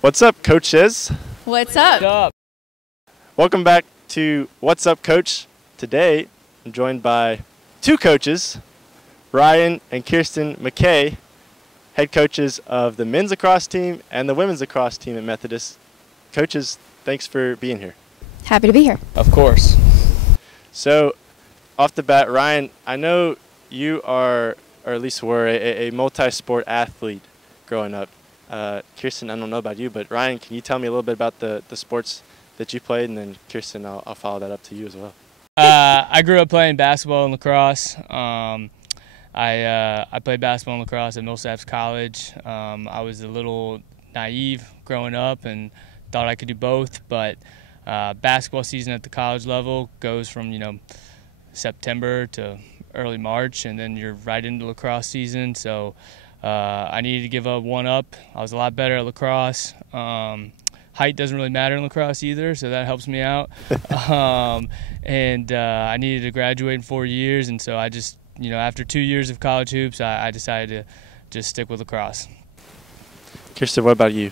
What's up, coaches? What's up? What's up? Welcome back to What's Up, Coach. Today, I'm joined by two coaches, Ryan and Kirsten McKay, head coaches of the men's lacrosse team and the women's lacrosse team at Methodist. Coaches, thanks for being here. Happy to be here. Of course. So, off the bat, Ryan, I know you are, or at least were, a multi-sport athlete growing up. Kirsten, I don't know about you, but Ryan, can you tell me a little bit about the sports that you played? And then Kirsten, I'll follow that up to you as well. I grew up playing basketball and lacrosse. I played basketball and lacrosse at Millsaps College. I was a little naive growing up and thought I could do both, but basketball season at the college level goes from, September to early March, and then you're right into lacrosse season. So I needed to give up one up. I was a lot better at lacrosse. Height doesn't really matter in lacrosse either, so that helps me out. And I needed to graduate in 4 years, and so I just, after 2 years of college hoops, I decided to just stick with lacrosse. Kirsten, what about you?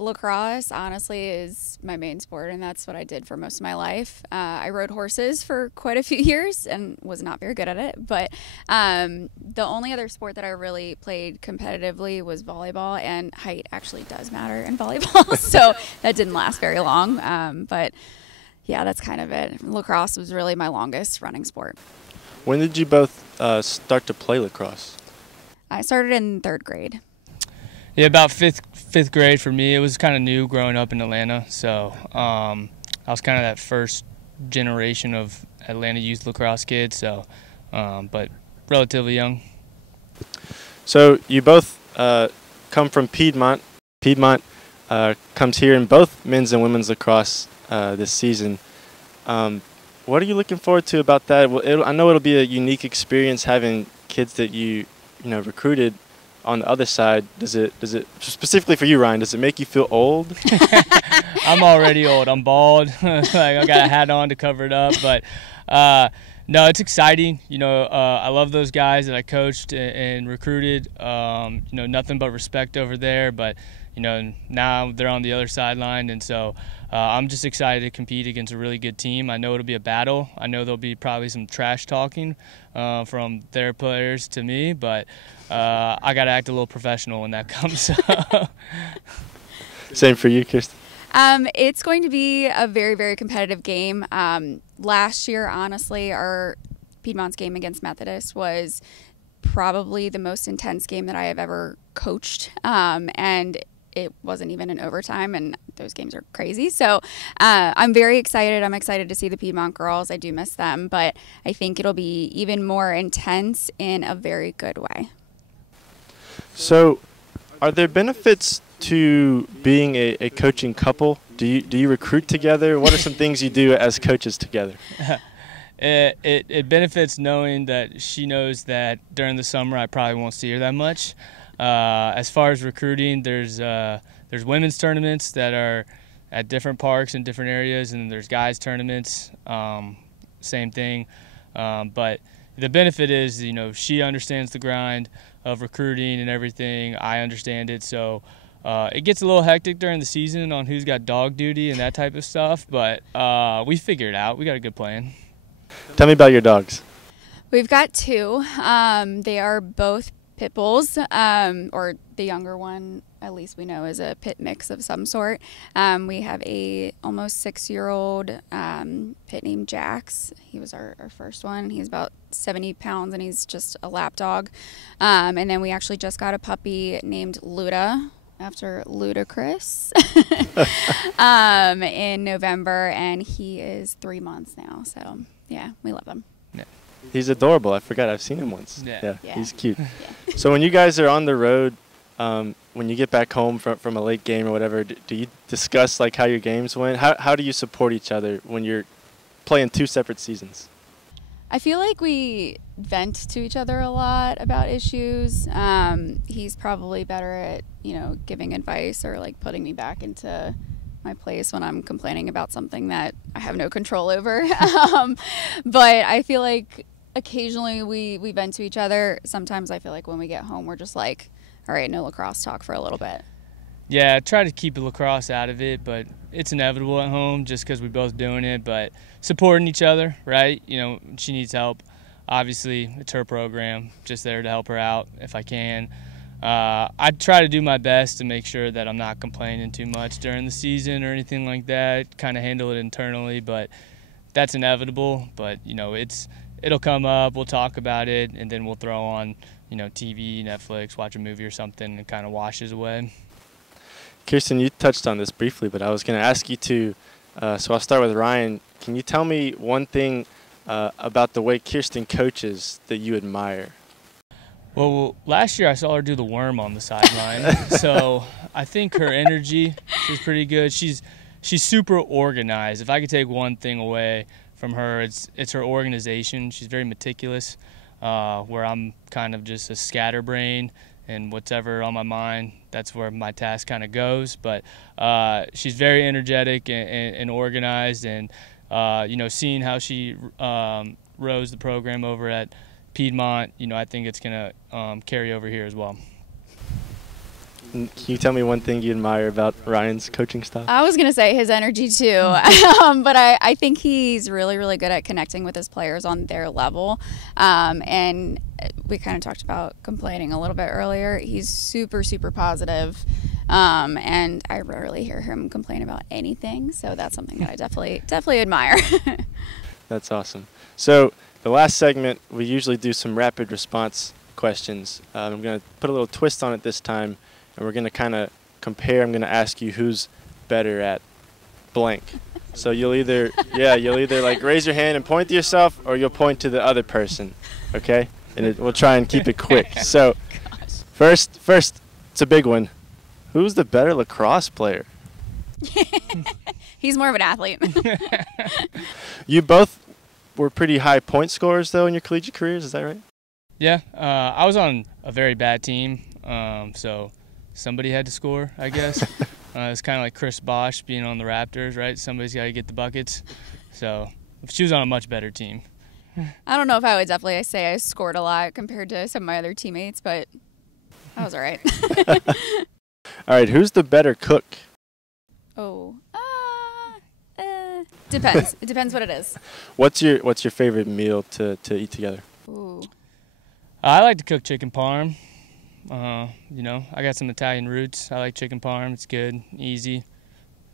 Lacrosse, honestly, is my main sport, and that's what I did for most of my life. I rode horses for quite a few years and was not very good at it, but the only other sport that I really played competitively was volleyball, and height actually does matter in volleyball, so that didn't last very long. But yeah, that's kind of it. Lacrosse was really my longest running sport. When did you both start to play lacrosse? I started in 3rd grade. Yeah, about fifth grade for me. It was kind of new growing up in Atlanta, so I was kind of that first generation of Atlanta youth lacrosse kids, so but relatively young. So you both come from Piedmont. Piedmont comes here in both men's and women's lacrosse this season. What are you looking forward to about that? Well, I know it'll be a unique experience having kids that you recruited on the other side. Does it specifically for you, Ryan, does it make you feel old? I'm already old. I'm bald. I got a hat on to cover it up, but no, it's exciting. I love those guys that I coached and recruited. Nothing but respect over there, but now they're on the other sideline, and so I'm just excited to compete against a really good team. I know it'll be a battle. I know there'll be probably some trash talking from their players to me, but I got to act a little professional when that comes. Same for you, Kirsten. It's going to be a very, very competitive game. Last year, honestly, our Piedmont's game against Methodist was probably the most intense game that I have ever coached, and it wasn't even in overtime, and those games are crazy. So I'm very excited. I'm excited to see the Piedmont girls. I do miss them, but I think it'll be even more intense in a very good way. So are there benefits to being a coaching couple? Do you recruit together? What are some things you do as coaches together? It benefits knowing that she knows that during the summer I probably won't see her that much. As far as recruiting, there's women's tournaments that are at different parks in different areas, and there's guys tournaments, same thing. But the benefit is, she understands the grind of recruiting and everything. I understand it, so it gets a little hectic during the season on who's got dog duty and that type of stuff, but we figure it out. We got a good plan. Tell me about your dogs. We've got 2. They are both pit bulls, or the younger one, at least we know, is a pit mix of some sort. We have a almost 6-year-old pit named Jax. He was our first one. He's about 70 pounds, and he's just a lap dog. And then we actually just got a puppy named Luda, after Ludacris, in November, and he is 3 months now. So yeah, we love him. Yeah. He's adorable. I forgot. I've seen him once. Yeah. He's cute. Yeah. So when you guys are on the road, when you get back home from a late game or whatever, do you discuss how your games went? How do you support each other when you're playing 2 separate seasons? I feel like we vent to each other a lot about issues. He's probably better at, giving advice or putting me back into my place when I'm complaining about something that I have no control over. But I feel like occasionally we vent to each other. Sometimes I feel like when we get home, we're just all right, no lacrosse talk for a little bit. Yeah, try to keep lacrosse out of it, but it's inevitable at home just because we're both doing it. But supporting each other, right? You know, she needs help. Obviously, it's her program. Just there to help her out if I can. I try to do my best to make sure that I'm not complaining too much during the season or anything like that. Kind of handle it internally, but that's inevitable. But you know, it'll come up. We'll talk about it, and then we'll throw on, you know, TV, Netflix, watch a movie or something, and it kind of washes away. Kirsten, you touched on this briefly, but I was going to ask you to, so I'll start with Ryan. Can you tell me one thing about the way Kirsten coaches that you admire? Well, last year I saw her do the worm on the sideline, so I think her energy is pretty good. She's super organized. If I could take one thing away from her, it's her organization. She's very meticulous, where I'm kind of just a scatterbrain, and whatever on my mind, that's where my task kind of goes. But she's very energetic and organized, and you know, seeing how she rose the program over at Piedmont, you know, I think it's going to carry over here as well. Can you tell me one thing you admire about Ryan's coaching style? I was going to say his energy too, but I think he's really, really good at connecting with his players on their level. And we kind of talked about complaining a little bit earlier. He's super, super positive, and I rarely hear him complain about anything. So that's something that I definitely admire. That's awesome. So the last segment, we usually do some rapid response questions. I'm going to put a little twist on it this time, and we're going to kind of compare. I'm going to ask you who's better at blank. So you'll either like raise your hand and point to yourself, or you'll point to the other person, okay? And we'll try and keep it quick. So first, it's a big one. Who's the better lacrosse player? He's more of an athlete. You both were pretty high point scorers, though, in your collegiate careers. Is that right? Yeah, I was on a very bad team, so somebody had to score, I guess. It's kind of like Chris Bosh being on the Raptors, right? Somebody's got to get the buckets. So she was on a much better team. I don't know if I would definitely say I scored a lot compared to some of my other teammates, but I was all right. All right, who's the better cook? Oh, depends. It depends what it is. What's your favorite meal to eat together? Ooh. I like to cook chicken parm. You know, I got some Italian roots. I like chicken parm. It's good, easy,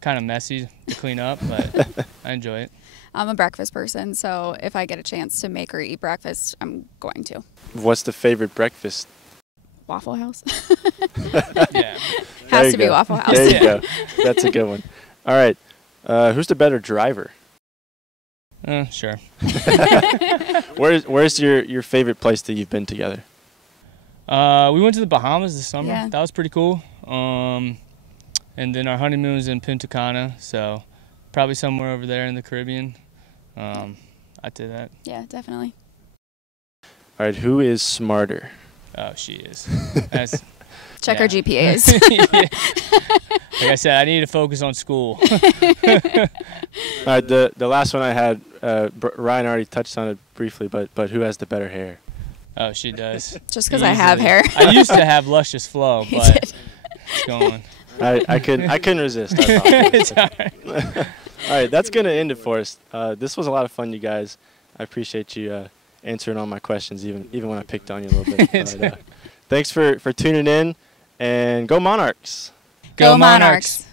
kind of messy to clean up, but I enjoy it. I'm a breakfast person, so if I get a chance to make or eat breakfast, I'm going to. What's the favorite breakfast? Waffle House. Yeah. Has to be Waffle House. There you go. That's a good one. All right. Who's the better driver? Sure. Where's your favorite place that you've been together? We went to the Bahamas this summer. Yeah. That was pretty cool. And then our honeymoon was in Punta Cana, so probably somewhere over there in the Caribbean. I did that. Yeah, definitely. All right. Who is smarter? Oh, she is. Check our GPAs. Yeah. Like I said, I need to focus on school. All right. The last one I had, Ryan already touched on it briefly, but who has the better hair? Oh, she does. Just because I have hair. I used to have luscious flow, but it's gone. I couldn't resist. I It's all right. All right, that's going to end it for us. This was a lot of fun, you guys. I appreciate you answering all my questions, even when I picked on you a little bit. But, thanks for tuning in, and go Monarchs. Go Monarchs.